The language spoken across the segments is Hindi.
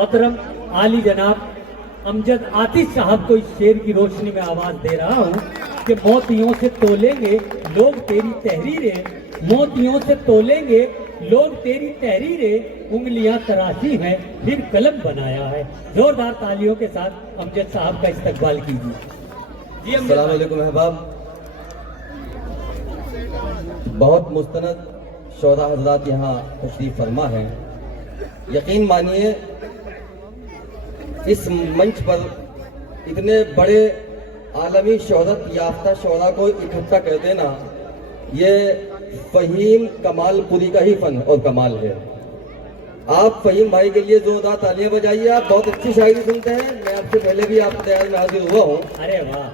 मोहतरम आली जनाब अमजद आतिश साहब को इस शेर की रोशनी में आवाज दे रहा हूँ कि मोतियों से तोलेंगे लोग तेरी तहरीरें, मोतियों से तोलेंगे लोग तेरी तहरीरें, उंगलियां तराशी हैं फिर कलम बनाया है। जोरदार तालियों के साथ अमजद साहब का इस्तकबाल कीजिए। जी अस्सलाम वालेकुम अहबाब। बहुत मुस्तनद शोधा हजरात यहाँ तशरीफ फरमा है। यकीन मानिए इस मंच पर इतने बड़े आलमी शोहरत याफ्ता शोरा को इकट्ठा कर देना ये फहीम कमालपुरी का ही फन और कमाल है। आप फहीम भाई के लिए जोरदार तालियां बजाइए। आप बहुत अच्छी शायरी सुनते हैं, मैं आपसे पहले भी आपके तैयार में हाजिर हुआ हूँ। अरे वाह।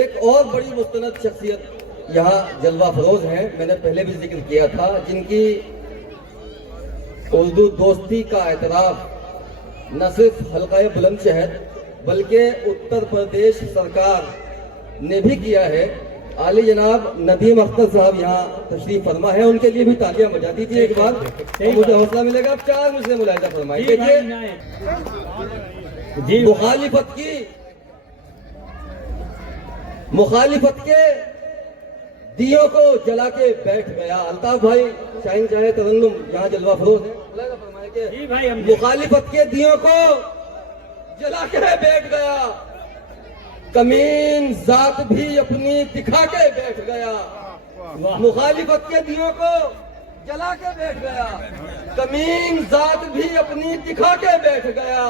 एक और बड़ी मुस्तनद शख्सियत यहाँ जलवा फरोज हैं, मैंने पहले भी जिक्र किया था, जिनकी उर्दू दोस्ती का एतराफ न सिर्फ हल्का बुलंदशहर बल्कि उत्तर प्रदेश सरकार ने भी किया है। आली जनाब नदीम अख्तर साहब यहाँ तशरीफ फरमा है, उनके लिए भी तालियां बजा दीजिए एक बार, मुझे हौसला मिलेगा। आप चार मुझसे मुलाहिजा फरमाइए। देखिए मुखालिफत के दियों को जला के बैठ गया। अल्ताफ भाई शाहीन चाहे तरन्नुम यहाँ जलवा फरोज है, मुखालिफत के दियों को जला के बैठ गया, कमीन जात भी अपनी दिखा के बैठ गया। मुखालिफत के दियों को जला के बैठ गया, कमीन जात भी अपनी दिखा के बैठ गया।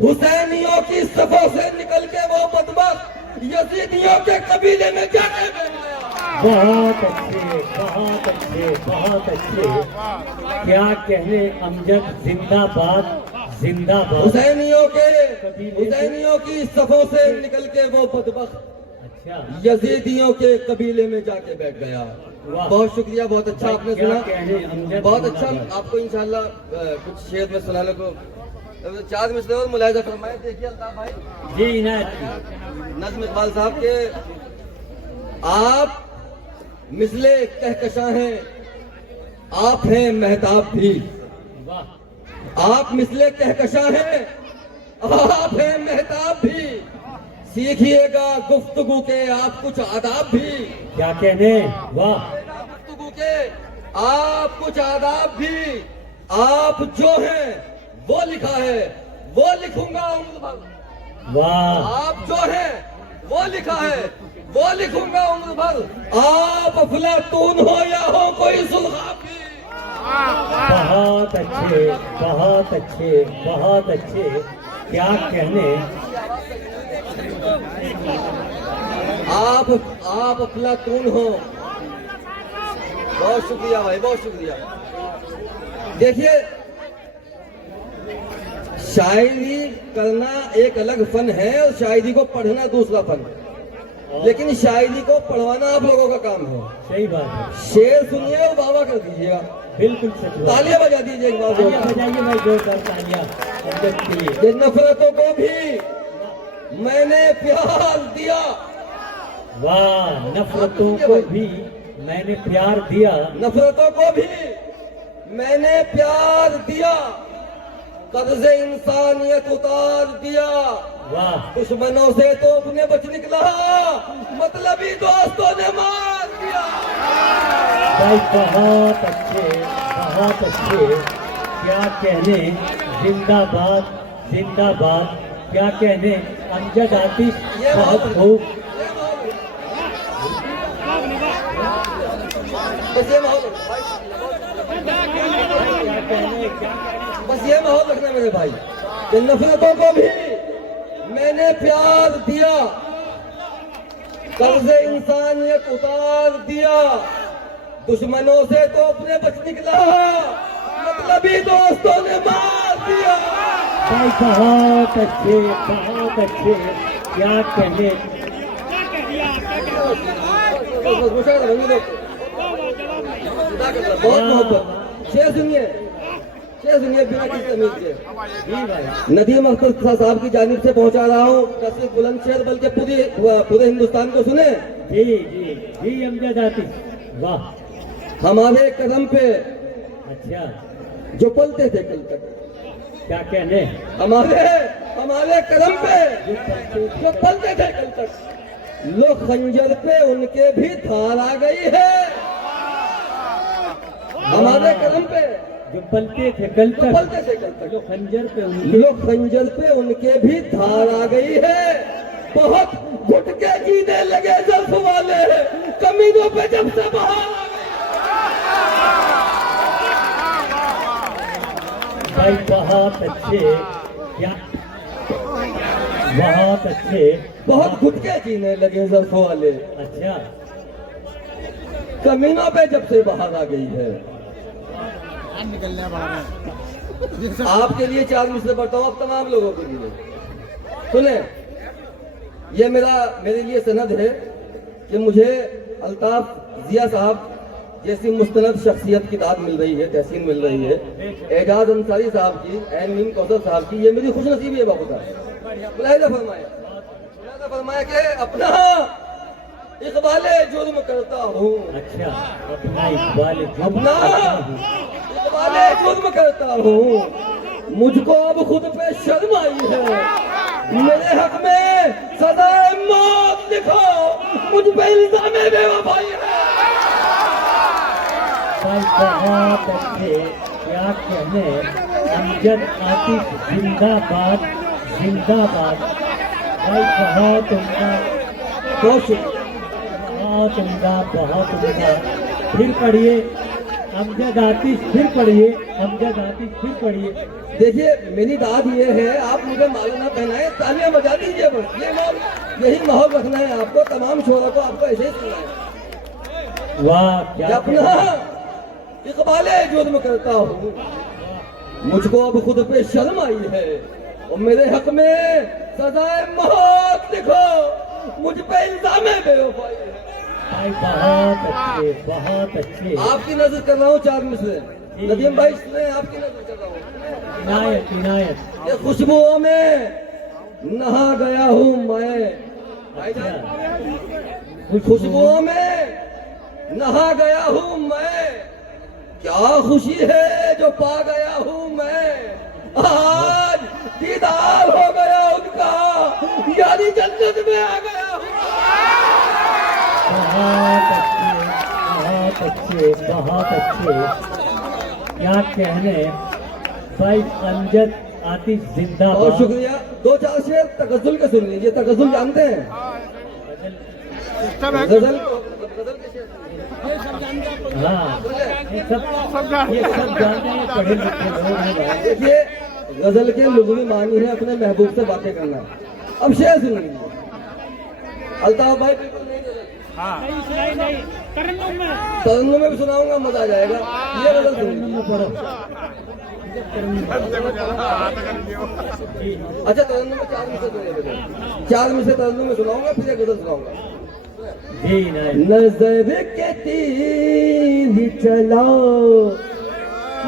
हुसैनियों की सफों से निकल के वो बदबख्त यजीदियों के कबीले में जाके बैठ गया। बहुत अच्छे, बहुत अच्छे, बहुत अच्छे। क्या कहने अमजद, जिंदाबाद जिंदाबाद। हुसैनियों की सफों से निकल के वो बदबख्त अच्छा यजीदियों के कबीले में जाके बैठ गया। बहुत शुक्रिया, बहुत अच्छा आपने सुना, बहुत अच्छा। आपको इंशाल्लाह कुछ शेर में सुनाने को 4 मिसरे और मुलाहिजा फरमाए। देखिए अल्ताफ भाई जी नज़्म इकबाल साहब के, आप मिसले कहकशां हैं, आप हैं महताब भी। आप मिसले कहकशां हैं, आप हैं महताब भी। सीखिएगा गुफ्तगू के आप कुछ आदाब भी। क्या कहने, वाह। गुफ्तगू के आप कुछ आदाब भी। आप जो हैं वो लिखा है, वो लिखूंगा उम्र भर। वाह। आप जो हैं वो लिखा है, वो लिखूंगा उम्र भर। आप अफलातून हो या हो कोई सुल्हाब भी। बहुत अच्छे, बहुत अच्छे, बहुत अच्छे। क्या कहने, आप अफलातून हो। बहुत शुक्रिया भाई, बहुत शुक्रिया। देखिए शायरी करना एक अलग फन है और शायरी को पढ़ना दूसरा फन, लेकिन शायरी को पढ़वाना आप लोगों का काम है। सही बात है। शेर सुनिए और बाबा कर दीजिएगा। बिल्कुल सच। तालियां बजा दीजिए एक बार, तालियां बजाइए भाई, जोरदार तालियां अमजद के लिए। ये नफरतों को भी मैंने प्यार दिया। वाह। नफरतों को भी मैंने प्यार दिया, नफरतों को भी मैंने प्यार दिया, कर्ज़े इंसानियत उतार दिया। वाह। दुश्मनों से तो अपने बच निकला, मतलबी दोस्तों ने मार दिया। भाई बहुत अच्छे, बहुत अच्छे। क्या कहने, जिंदाबाद जिंदाबाद। क्या कहने अमजद आतिश, बहुत खूब। बस ये माहौल रखना मेरे भाई। कि नफरतों को भी मैंने प्यार दिया, कर्ज़े इंसानियत उतार दिया, दुश्मनों से तो अपने बच निकला, मतलबी दोस्तों ने मार दिया। भाई बहुत अच्छे, बहुत अच्छे। क्या कहने, बहुत मोहब्बत। शेर सुनिए, शेर सुनिए बिना किसी तमीज के। नदीम अख्तर साहब की जानिब से पहुंचा रहा हूँ, न सिर्फ बुलंदशहर बल्कि पूरे हिंदुस्तान को सुने। जी जी जी अमजद आतिश, वाह। हमारे कदम पे अच्छा जो पलते थे कल तक, क्या कहने, हमारे हमारे कदम पे जो पलते थे कल तक, लो खंजर पे उनके भी धार आ गई है। हमारे कदम पे जो पलते थे कल जो तक, पलते थे कल तक, जो खंजर पे उनके, लो खंजर पे उनके भी धार आ गई है। बहुत घुट के जीने लगे जल्फ वाले, कमीनों पे जब से बहार आ गई। भाई बहुत अच्छे, क्या बहुत अच्छे, बहुत घुट के जीने लगे जल्फ वाले, अच्छा कमीनों पे जब से बहार आ गई है। आपके लिए 4 मिसरे पढ़ता हूँ, अब तमाम लोगों के लिए सुने। ये मेरे लिए सनद है कि मुझे अल्ताफ जिया साहब जैसी मुस्तनद शख्सियत की दाद मिल रही है, तहसीन मिल रही है, एजाज अंसारी साहब की, ऐन मीम कौसर साहब की, ये मेरी खुशनसीबी है बाखुदा। मुलाहिजा फरमाया कि अपना इकबाले जुर्म करता हूँ, अच्छा, अपना इकबाल अपना इकबाले जुर्म करता हूँ, मुझको अब खुद पे शर्म आई है। मेरे हक में सदाए मौत लिखो, मुझ पे इल्जाम बेवफाई है। भाई बहुत अच्छे, क्या कहने, अमजद आतिश जिंदाबाद जिंदाबाद। भाई बहुत उम्दा, बहुत बहुत उम्दा, बहुत उम्दा। फिर पढ़िए अमजद आतिश, फिर पढ़िए अमजद आतिश, फिर पढ़िए। देखिए मेरी दाद ये है, आप मुझे मालूम ना पहनाए, तालियां बजा दीजिए बस। ये यही माहौल रखना है आपको, तमाम शोरा को आपको ऐसे ही सुनना है। वाह क्या अपना इकबाले जुर्म करता हूँ, मुझको अब खुद पे शर्म आई है, और मेरे हक में सजाए मौत लिखो, मुझ पे इल्जाम बेवफाई है। भाई बहुत अच्छे, बहुत अच्छे। आपकी नजर कर रहा हूँ 4 मिसरे, नदीम भाई सुने, आपकी नजर कर रहा हूँ। इनायत इनायत, ये खुशबुओं में नहा गया हूँ मैं, खुशबुओं में नहा गया हूँ मैं, क्या खुशी है जो पा गया हूँ मैं, आज दीदार हो गया उनका, यानी जन्नत में आ गया हूँ। बहुत अच्छे, बहुत अच्छे, बहुत अच्छे, क्या कहने। भाई अमजद आतिश बहुत जिंदाबाद। शुक्रिया। 2-4 शेर तगज़ुल के सुन लीजिए। तगज़ुल जानते हैं? गजल के शेर हाँ, ये सब जानते हैं, पढ़े लिखे लोग हैं भाई। देखिए गजल के लुग़वी मानी है अपने महबूब से बातें करना। अब शेर सुन लीजिए। अल्ताफ भाई बिल्कुल नहीं तरन्नुम में भी सुनाऊंगा, मजा आ जाएगा। ये गजल सुन लीजिए। पढ़ो। अच्छा तरन्नुम में 4 मिसरे सुनिए, 4 मिसरे तरन्नुम में सुनाऊंगा, फिर एक गजल सुनाऊंगा। जी इनायत। नजर के तीर चलाओ,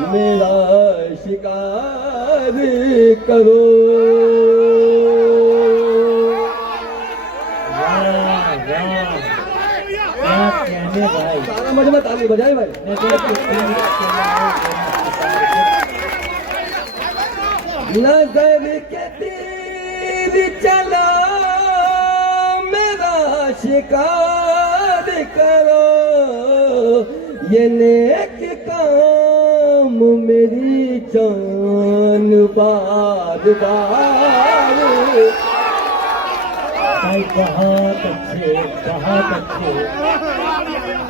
मेरा शिकार करो। वाह वाह, क्या कहने भाई। सारा मजमा ताली बजाए भाई। नजर के तीर चला, मेरा शिकार करो, ये नेक काम मेरी जान बार बार। भाई बहुत अच्छे, बहुत अच्छे,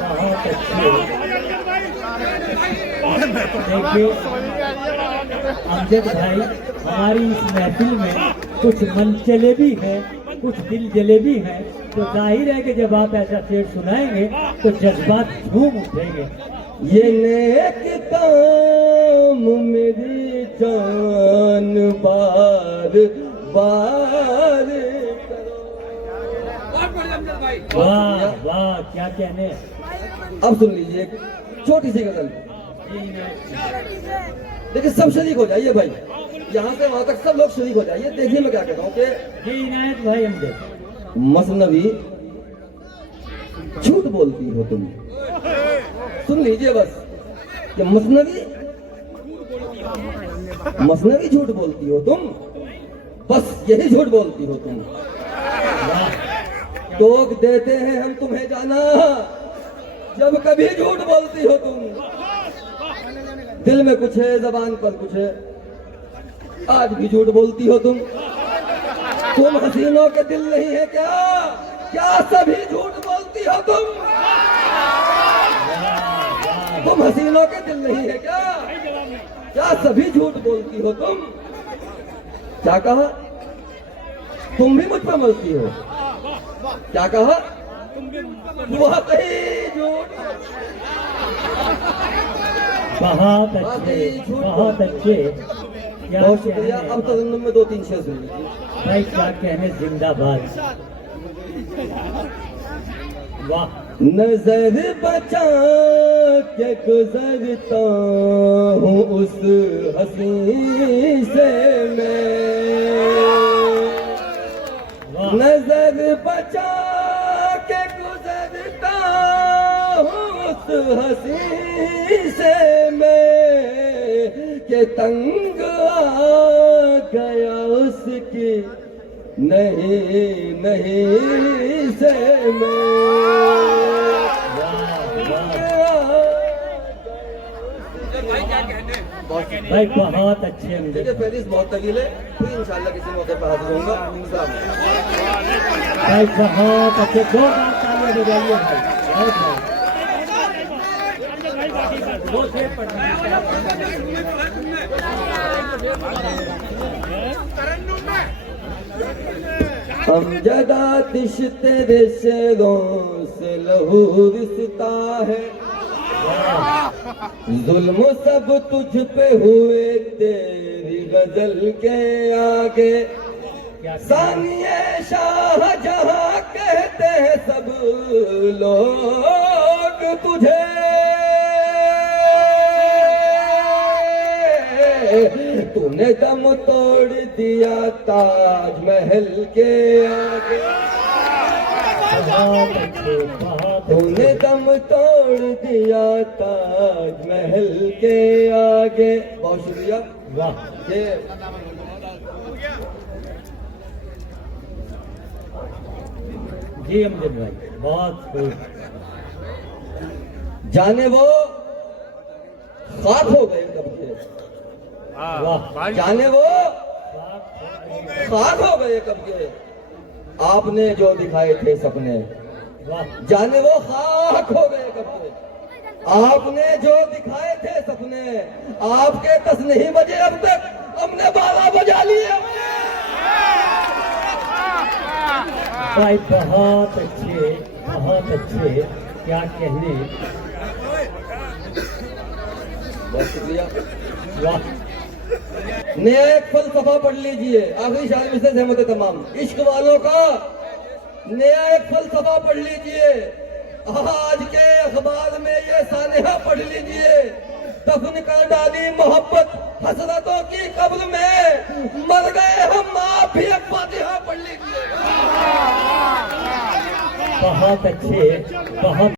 बहुत अच्छे। देखिए अमजद भाई, हमारी इस महफिल में कुछ मन चले भी है, कुछ दिल जले भी है, तो जाहिर है कि जब आप ऐसा शेर सुनाएंगे तो जज्बात झूम उठेंगे। ये नेक काम मेरी जान बार बार करो। वाह वाह, क्या कहने। अब सुन लीजिए एक छोटी सी गजल। देखिए सब शरीक हो जाइए भाई, यहाँ से वहां तक सब लोग शरीक हो जाइए। देखिए मैं क्या कहता हूँ कि जी इनायत भाई अमजद। मसनवी झूठ बोलती हो तुम। सुन लीजिए बस कि मसनवी मसनवी झूठ बोलती हो तुम, बस यही झूठ बोलती हो तुम। टोक देते हैं हम तुम्हें जाना, जब कभी झूठ बोलती हो तुम। दिल में कुछ है, जबान पर कुछ है, आज भी झूठ बोलती हो तुम। तुम हसीनों के दिल नहीं है क्या? क्या सभी झूठ बोलती हो तुम? तुम हसीनों के दिल नहीं है क्या? क्या सभी झूठ बोलती हो तुम? क्या कहा? तुम भी मुझ पर मरती हो। क्या कहा? वह कहीं झूठ। बहुत अच्छे, बहुत अच्छे। क्या बहुत शुक्रिया। कहने- अब तरन्नुम में 2-3 शेर सुन लीजिए। भाई क्या कहने, जिंदाबाद। वाह। नजर बचा के गुजरता हूँ उस हसी से मैं, वाह। नजर बचा के गुजरता हूँ उस हसी से मैं, के तंग आ गया उसकी नहीं नहीं से मैं। भाई बहुत अच्छे हम देखिए फहरिस्त बहुत तवील है, फिर इंशाल्लाह किसी मौके पर हाजिर होऊंगा। भाई बहुत अच्छे। दो बार तालियां बजाइए भाई। बहुत भाई। दो शेर पढ़ना। अमजद आतिश तेरे शेरों से लहू रिसता है, जुल्म सब तुझ पे हुए तेरी गजल के आगे। क्या सानिए शाह जहां कहते हैं सब लोग तुझे, तूने दम तोड़ दिया ताजमहल के आगे। बहुत अच्छे, बहुत तूने अच्छे। दम तोड़ दिया ताजमहल के आगे। बहुत शुक्रिया। वाह। ये जी अमजद भाई बहुत खूब। जाने वो खाक हो गए कब के, वाह। जाने वो खाक हो गए कब के, आपने जो दिखाए थे सपने। वाह। जाने वो खाक हो गए कब के, आपने जो दिखाए थे सपने। आपके 10 नहीं बजे अब तक, हमने 12 बजा लिए। भाई बहुत अच्छे, बहुत अच्छे। क्या कहने। बहुत शुक्रिया। वाह। नया एक फलसफा पढ़ लीजिए, आखिरी शायर से सहमत है तमाम। इश्क वालों का नया एक फलसफा पढ़ लीजिए, आज के अखबार में ये सानेहा पढ़ लीजिए। दफन कर डाली मोहब्बत हसरतों की कब्र में, मर गए हम आप भी एक फातिहा पढ़ लीजिए। बहुत अच्छे, बहुत